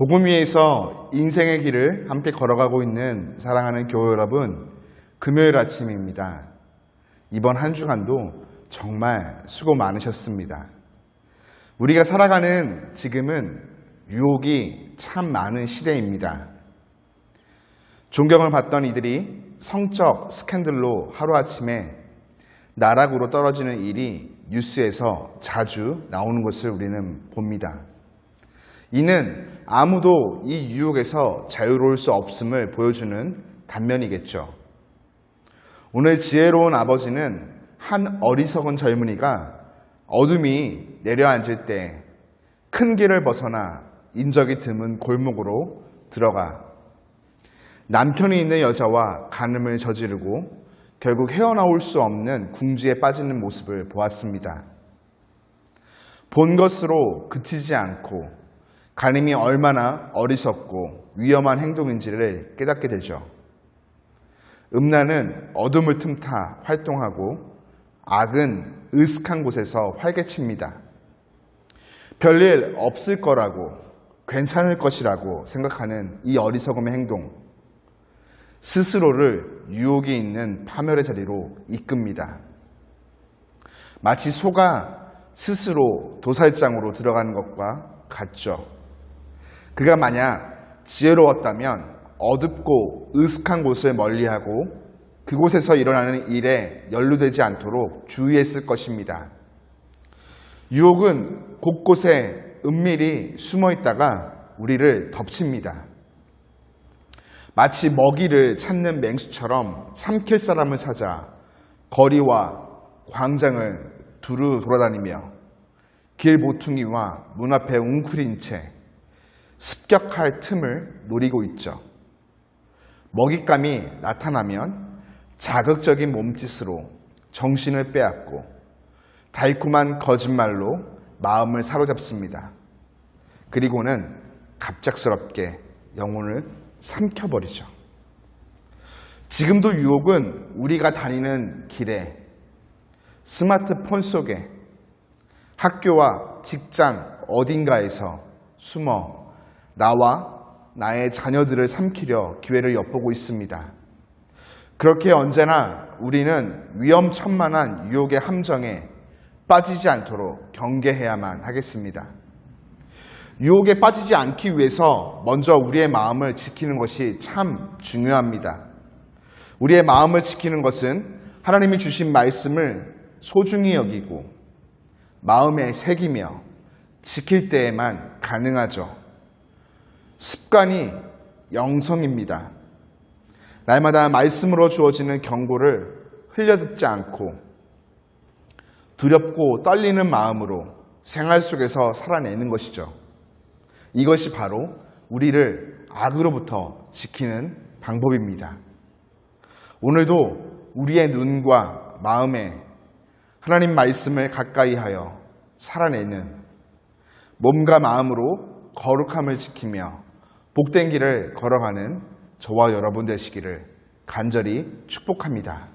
복음 위에서 인생의 길을 함께 걸어가고 있는 사랑하는 교회 여러분, 금요일 아침입니다. 이번 한 주간도 정말 수고 많으셨습니다. 우리가 살아가는 지금은 유혹이 참 많은 시대입니다. 존경을 받던 이들이 성적 스캔들로 하루아침에 나락으로 떨어지는 일이 뉴스에서 자주 나오는 것을 우리는 봅니다. 이는 아무도 이 유혹에서 자유로울 수 없음을 보여주는 단면이겠죠. 오늘 지혜로운 아버지는 한 어리석은 젊은이가 어둠이 내려앉을 때 큰 길을 벗어나 인적이 드문 골목으로 들어가 남편이 있는 여자와 간음을 저지르고 결국 헤어나올 수 없는 궁지에 빠지는 모습을 보았습니다. 본 것으로 그치지 않고 간음이 얼마나 어리석고 위험한 행동인지를 깨닫게 되죠. 음란은 어둠을 틈타 활동하고 악은 으슥한 곳에서 활개칩니다. 별일 없을 거라고 괜찮을 것이라고 생각하는 이 어리석음의 행동 스스로를 유혹이 있는 파멸의 자리로 이끕니다. 마치 소가 스스로 도살장으로 들어가는 것과 같죠. 그가 만약 지혜로웠다면 어둡고 으슥한 곳을 멀리하고 그곳에서 일어나는 일에 연루되지 않도록 주의했을 것입니다. 유혹은 곳곳에 은밀히 숨어 있다가 우리를 덮칩니다. 마치 먹이를 찾는 맹수처럼 삼킬 사람을 찾아 거리와 광장을 두루 돌아다니며 길 모퉁이와 문 앞에 웅크린 채 습격할 틈을 노리고 있죠. 먹잇감이 나타나면 자극적인 몸짓으로 정신을 빼앗고 달콤한 거짓말로 마음을 사로잡습니다. 그리고는 갑작스럽게 영혼을 삼켜버리죠. 지금도 유혹은 우리가 다니는 길에 스마트폰 속에 학교와 직장 어딘가에서 숨어 나와 나의 자녀들을 삼키려 기회를 엿보고 있습니다. 그렇게 언제나 우리는 위험천만한 유혹의 함정에 빠지지 않도록 경계해야만 하겠습니다. 유혹에 빠지지 않기 위해서 먼저 우리의 마음을 지키는 것이 참 중요합니다. 우리의 마음을 지키는 것은 하나님이 주신 말씀을 소중히 여기고 마음에 새기며 지킬 때에만 가능하죠. 습관이 영성입니다. 날마다 말씀으로 주어지는 경고를 흘려듣지 않고 두렵고 떨리는 마음으로 생활 속에서 살아내는 것이죠. 이것이 바로 우리를 악으로부터 지키는 방법입니다. 오늘도 우리의 눈과 마음에 하나님 말씀을 가까이 하여 살아내는 몸과 마음으로 거룩함을 지키며 복된 길을 걸어가는 저와 여러분 되시기를 간절히 축복합니다.